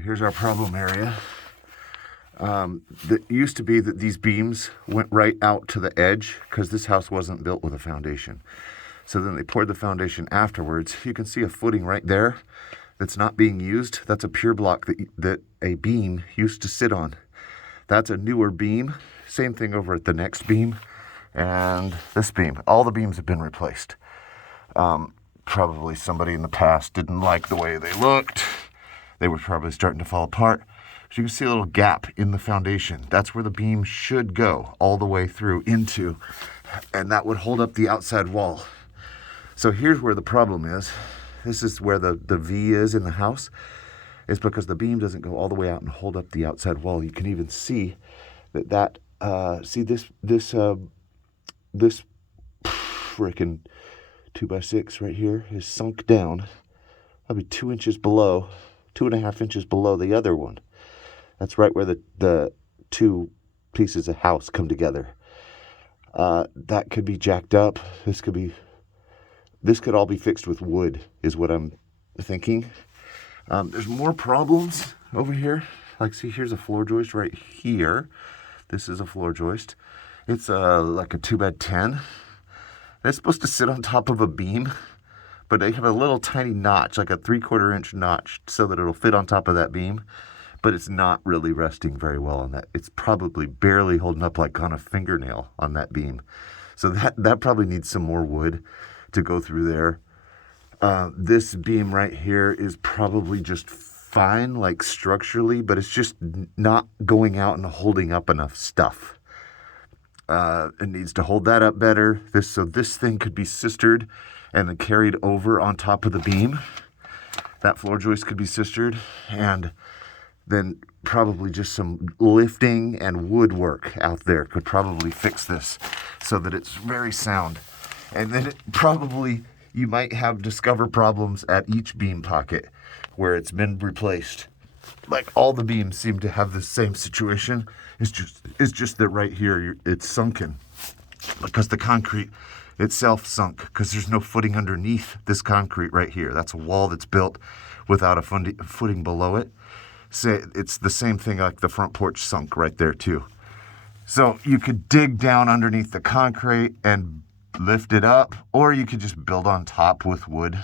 Here's our problem area. That used to be that these beams went right out to the edge because this house wasn't built with a foundation. So then they poured the foundation afterwards. You can see a footing right there that's not being used. That's a pure block that a beam used to sit on. That's a newer beam. Same thing over at the next beam and this beam. All the beams have been replaced. Probably somebody in the past didn't like the way they looked. They were probably starting to fall apart. So you can see a little gap in the foundation. That's where the beam should go all the way through into, and that would hold up the outside wall. So here's where the problem is. This is where the V is in the house. It's because the beam doesn't go all the way out and hold up the outside wall. You can even see that see this frickin' 2x6 right here is sunk down. That'll be 2 inches below, 2.5 inches below the other one. That's right where the two pieces of house come together. That could be jacked up. This could all be fixed with wood, is what I'm thinking. There's more problems over here. Like, see, here's a floor joist right here. This is a floor joist. It's like a 2x10. It's supposed to sit on top of a beam, but they have a little tiny notch, like a 3/4 inch notch, so that it'll fit on top of that beam. But it's not really resting very well on that. It's probably barely holding up like on a fingernail on that beam. So that probably needs some more wood to go through there. This beam right here is probably just fine, like structurally, but it's just not going out and holding up enough stuff. It needs to hold that up better. So this thing could be sistered and then carried over on top of the beam. That floor joist could be sistered, and then probably just some lifting and woodwork out there could probably fix this so that it's very sound. And then you might discover problems at each beam pocket where it's been replaced. Like, all the beams seem to have the same situation. It's just that right here it's sunken because the concrete itself sunk, because there's no footing underneath this concrete right here. That's a wall that's built without a footing below it. So it's the same thing like the front porch sunk right there too. So you could dig down underneath the concrete and lift it up, or you could just build on top with wood.